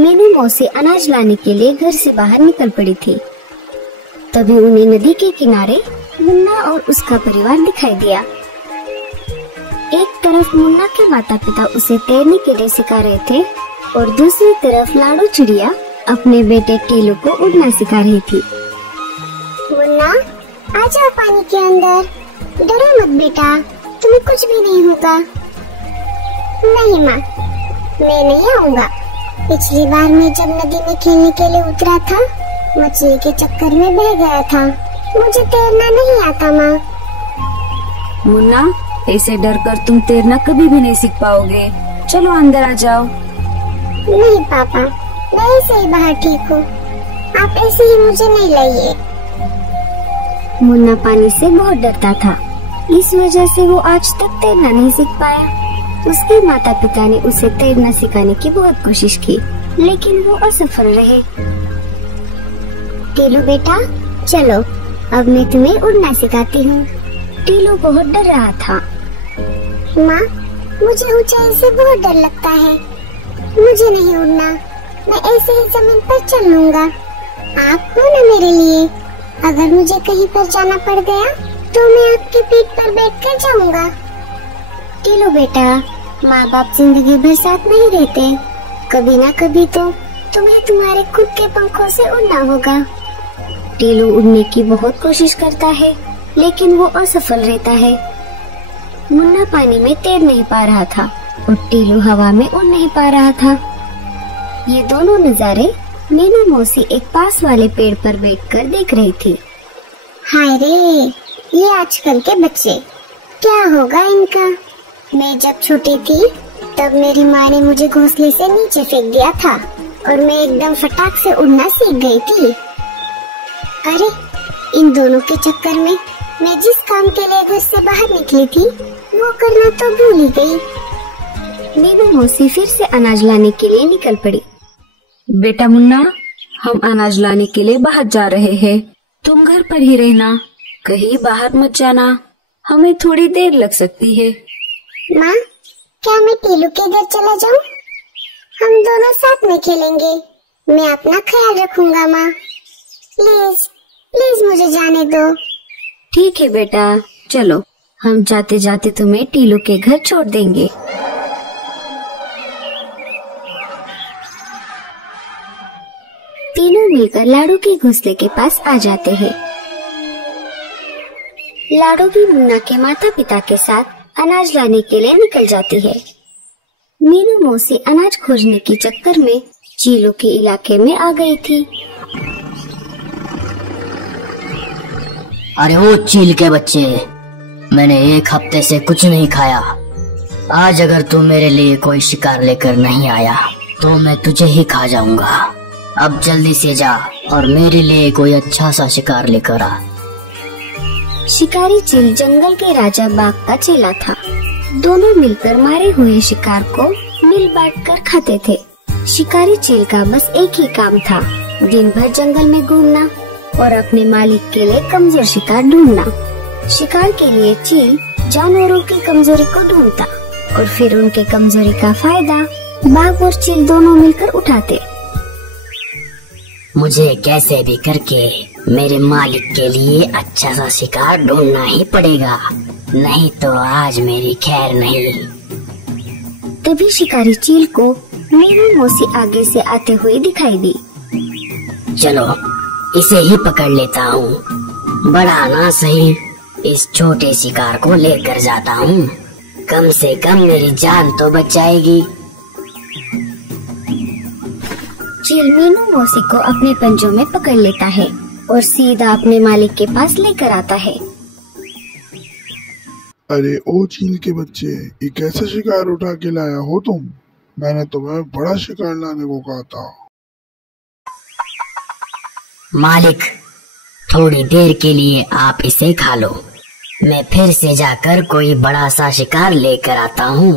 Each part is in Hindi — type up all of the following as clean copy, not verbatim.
मीनू मौसी अनाज लाने के लिए घर से बाहर निकल पड़ी थी। तभी उन्हें नदी के किनारे मुन्ना और उसका परिवार दिखाई दिया। एक तरफ मुन्ना के माता पिता उसे तैरने के लिए सिखा रहे थे और दूसरी तरफ लाडू चिड़िया अपने बेटे टीलू को उड़ना सिखा रही थी। मुन्ना, आ जाओ पानी के अंदर, डरो मत बेटा, तुम्हें कुछ भी नहीं होगा। नहीं माँ, मैं नहीं आऊँगा। पिछली बार मैं जब नदी में खेलने के लिए उतरा था, मछली के चक्कर में बह गया था। मुझे तैरना नहीं आता माँ। मुन्ना, ऐसे डर कर तुम तैरना कभी भी नहीं सीख पाओगे। चलो अंदर आ जाओ। नहीं पापा, मैं ऐसे ही बाहर ठीक हूँ, आप ऐसे ही मुझे नहीं लाइए। मुन्ना पानी से बहुत डरता था, इस वजह से वो आज तक तैरना नहीं सीख पाया। उसके माता पिता ने उसे तैरना सिखाने की बहुत कोशिश की, लेकिन वो असफल रहे। टीलू बेटा, चलो अब मैं तुम्हें उड़ना सिखाती हूँ। टीलू बहुत डर रहा था। माँ, मुझे ऊंचाई से बहुत डर लगता है, मुझे नहीं उड़ना, मैं ऐसे ही जमीन पर चल लूँगा। आप हो ना मेरे लिए, अगर मुझे कहीं पर जाना पड़ गया तो मैं आपकी पीठ पर बैठकर जाऊँगा। टीलू बेटा, माँ बाप जिंदगी भर साथ नहीं रहते, कभी ना कभी तो तुम्हें तुम्हारे खुद के पंखों से उड़ना होगा। टीलू उड़ने की बहुत कोशिश करता है, लेकिन वो असफल रहता है। मुन्ना पानी में तैर नहीं पा रहा था और टीलू हवा में उड़ नहीं पा रहा था। ये दोनों नजारे मीनू मौसी एक पास वाले पेड़ पर बैठकर देख रही थी। हाय रे, ये आजकल के बच्चे, क्या होगा इनका। मैं जब छोटी थी तब मेरी माँ ने मुझे घोंसले से नीचे फेंक दिया था और मैं एकदम फटाक से उड़ना सीख गई थी। अरे, इन दोनों के चक्कर में मैं जिस काम के लिए घर से बाहर निकली थी वो करना तो भूल ही गई। मीनू मौसी फिर से अनाज लाने के लिए निकल पड़ी। बेटा मुन्ना, हम अनाज लाने के लिए बाहर जा रहे हैं, तुम घर पर ही रहना, कहीं बाहर मत जाना, हमें थोड़ी देर लग सकती है। माँ, क्या मैं टीलू के घर चला जाऊँ? हम दोनों साथ में खेलेंगे, मैं अपना ख्याल रखूंगा माँ। प्लीज प्लीज मुझे जाने दो। ठीक है बेटा, चलो हम जाते जाते तुम्हें टीलू के घर छोड़ देंगे। तीनों मिलकर लाडू के घोंसले के पास आ जाते हैं। लाडू भी मुन्ना के माता पिता के साथ अनाज लाने के लिए निकल जाती है। मीनू मौसी अनाज खोजने के चक्कर में चीलों के इलाके में आ गई थी। अरे वो चील के बच्चे, मैंने एक हफ्ते से कुछ नहीं खाया। आज अगर तू मेरे लिए कोई शिकार लेकर नहीं आया तो मैं तुझे ही खा जाऊंगा। अब जल्दी से जा और मेरे लिए कोई अच्छा सा शिकार लेकर आ। शिकारी चील जंगल के राजा बाघ का चेला था। दोनों मिलकर मारे हुए शिकार को मिल बांट कर खाते थे। शिकारी चील का बस एक ही काम था, दिन भर जंगल में घूमना और अपने मालिक के लिए कमजोर शिकार ढूंढना। शिकार के लिए चील जानवरों की कमजोरी को ढूंढता और फिर उनके कमजोरी का फायदा बाघ और चील दोनों मिलकर उठाते। मुझे कैसे भी करके मेरे मालिक के लिए अच्छा सा शिकार ढूंढना ही पड़ेगा, नहीं तो आज मेरी खैर नहीं। तभी शिकारी चील को मीनू मौसी आगे से आते हुए दिखाई दी। चलो इसे ही पकड़ लेता हूँ, बड़ा ना सही, इस छोटे शिकार को लेकर जाता हूँ, कम से कम मेरी जान तो बच जाएगी। चील मीनू मौसी को अपने पंजों में पकड़ लेता है और सीधा अपने मालिक के पास लेकर आता है। अरे ओ चील के बच्चे, ये कैसे शिकार उठा के लाया हो तुम? मैंने तुम्हें बड़ा शिकार लाने को कहा था। मालिक, थोड़ी देर के लिए आप इसे खा लो, मैं फिर से जाकर कोई बड़ा सा शिकार लेकर आता हूँ।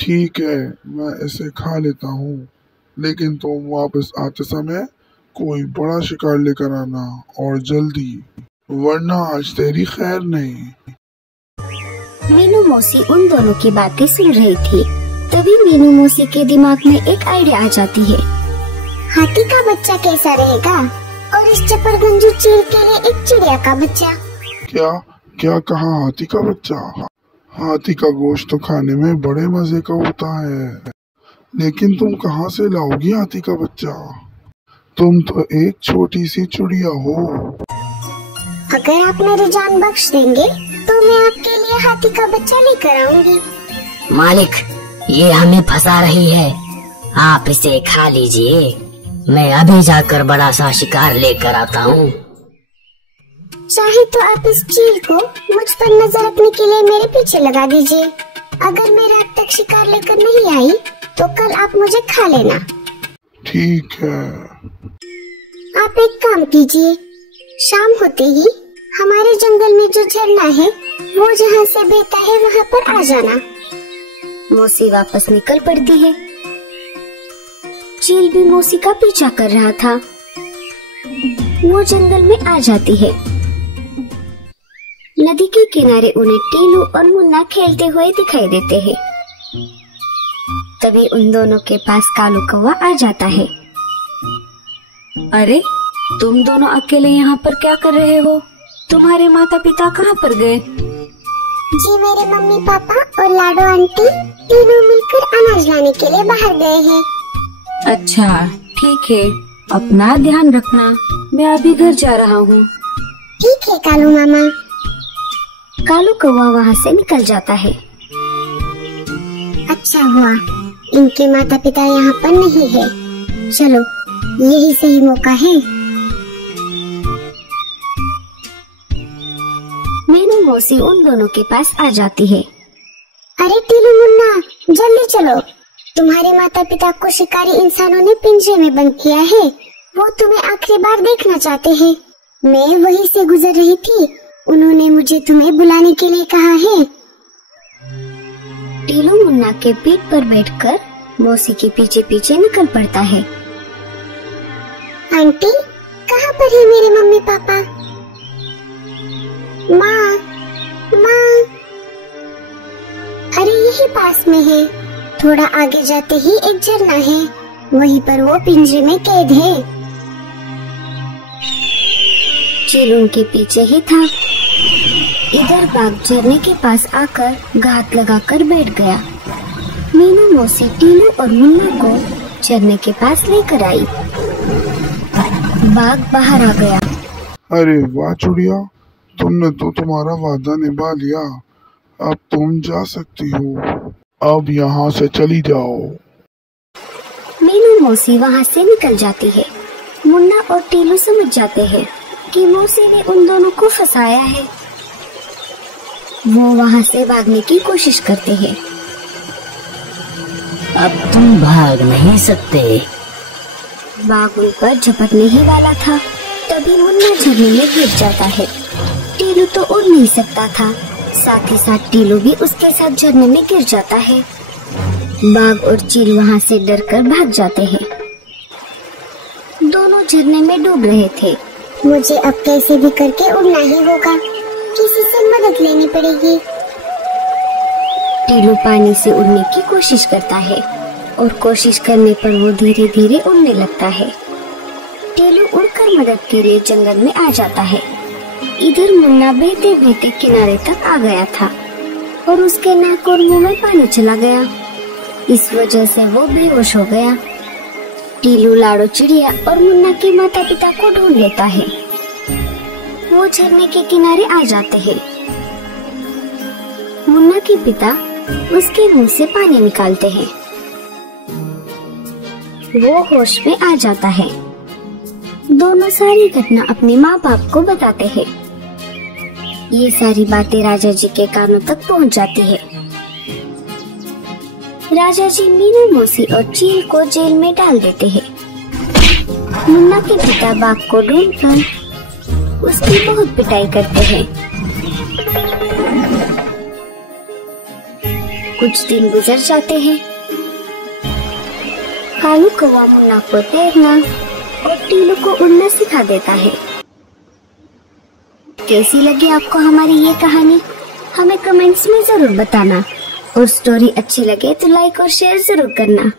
ठीक है, मैं इसे खा लेता हूँ, लेकिन तुम वापस आते समय कोई बड़ा शिकार लेकर आना और जल्दी, वरना आज तेरी खैर नहीं। मीनू मौसी उन दोनों की बातें सुन रही थी। तभी मीनू मौसी के दिमाग में एक आइडिया आ जाती है। हाथी का बच्चा कैसा रहेगा और इस चपड़गंजू चील के लिए एक चिड़िया का बच्चा। क्या क्या कहा? हाथी का बच्चा? हाथी का गोश्त तो खाने में बड़े मजे का होता है, लेकिन तुम कहाँ से लाओगी हाथी का बच्चा? तुम तो एक छोटी सी चिड़िया हो। अगर आप मेरी जान बख्श देंगे तो मैं आपके लिए हाथी का बच्चा लेकर आऊंगी। मालिक, ये हमें फंसा रही है। आप इसे खा लीजिए, मैं अभी जाकर बड़ा सा शिकार लेकर आता हूँ। चाहे तो आप इस चील को मुझ पर नजर रखने के लिए मेरे पीछे लगा दीजिए। अगर मैं रात तक शिकार लेकर नहीं आई तो कल आप मुझे खा लेना। ठीक है। आप एक काम कीजिए, शाम होते ही हमारे जंगल में जो झरना है वो जहाँ से बहता है वहाँ पर आ जाना। मौसी वापस निकल पड़ती है। चील भी मौसी का पीछा कर रहा था। वो जंगल में आ जाती है। नदी के किनारे उन्हें टीलू और मुन्ना खेलते हुए दिखाई देते हैं। तभी उन दोनों के पास कालू कौवा आ जाता है। अरे, तुम दोनों अकेले यहाँ पर क्या कर रहे हो? तुम्हारे माता पिता कहाँ पर गए? जी, मेरे मम्मी पापा और लाडो आंटी तीनों मिलकर अनाज लाने के लिए बाहर गए हैं। अच्छा, ठीक है, अपना ध्यान रखना। मैं अभी घर जा रहा हूँ। ठीक है कालू मामा। कालू कौवा वहाँ से निकल जाता है। अच्छा हुआ इनके माता पिता यहाँ पर नहीं है। चलो, यही सही मौका है। मीनू मौसी उन दोनों के पास आ जाती है। अरे टीलू मुन्ना, जल्दी चलो। तुम्हारे माता पिता को शिकारी इंसानों ने पिंजरे में बंद किया है। वो तुम्हें आखिरी बार देखना चाहते हैं। मैं वहीं से गुजर रही थी, उन्होंने मुझे तुम्हें बुलाने के लिए कहा है। टीलू मुन्ना के पीठ पर बैठकर मौसी के पीछे पीछे निकल पड़ता है। आंटी, कहाँ पर है मेरे मम्मी पापा? माँ, माँ। अरे यही पास में है। थोड़ा आगे जाते ही एक झरना है, वहीं पर वो पिंजरे में कैद है। चील उनके पीछे ही था। इधर बाघ झरने के पास आकर घात लगाकर बैठ गया। मीनू मौसी टीलू और मुन्ना को झरने के पास लेकर आई। बाघ बाहर आ गया। अरे वाह चिड़िया, तुमने तो तुम्हारा वादा निभा लिया। अब तुम जा सकती हो। अब यहाँ से चली जाओ। मीनू मौसी वहाँ से निकल जाती है। मुन्ना और टीलू समझ जाते हैं कि मौसी ने उन दोनों को फंसाया है। वो वहाँ से भागने की कोशिश करते हैं। अब तुम भाग नहीं सकते। बाघ उन पर झपटने ही वाला था, तभी मुन्ना झरने में गिर जाता है। टीलू तो उड़ नहीं सकता था, साथ ही साथ टीलू भी उसके साथ झरने में गिर जाता है। बाघ और चील वहाँ से डरकर भाग जाते हैं। दोनों झरने में डूब रहे थे। मुझे अब कैसे भी करके उड़ना ही होगा, किसी से मदद लेनी पड़ेगी। टीलू पानी से उड़ने की कोशिश करता है और कोशिश करने पर वो धीरे धीरे उड़ने लगता है। टीलू उड़कर मदद के लिए जंगल में आ जाता है। इधर मुन्ना बहते बहते किनारे तक आ गया था और उसके नाक और मुंह में पानी चला गया। इस वजह से वो बेहोश हो गया। टीलू लाडो चिड़िया और मुन्ना के माता पिता को ढूंढ लेता है। वो झरने के किनारे आ जाते हैं। मुन्ना के पिता उसके मुंह से पानी निकालते हैं। वो होश में आ जाता है। दोनों सारी घटना अपने माँ बाप को बताते हैं। ये सारी बातें राजा जी के कानों तक पहुँच जाती है। राजा जी मीनू मौसी और चील को जेल में डाल देते हैं। मुन्ना के पिता बाघ को ढूंढकर उसकी बहुत पिटाई करते हैं। कुछ दिन गुजर जाते हैं। कालू कौवा मुन्ना को तैरना और टीलू को उड़ना सिखा देता है। कैसी लगी आपको हमारी ये कहानी? हमें कमेंट्स में जरूर बताना। और स्टोरी अच्छी लगे तो लाइक और शेयर जरूर करना।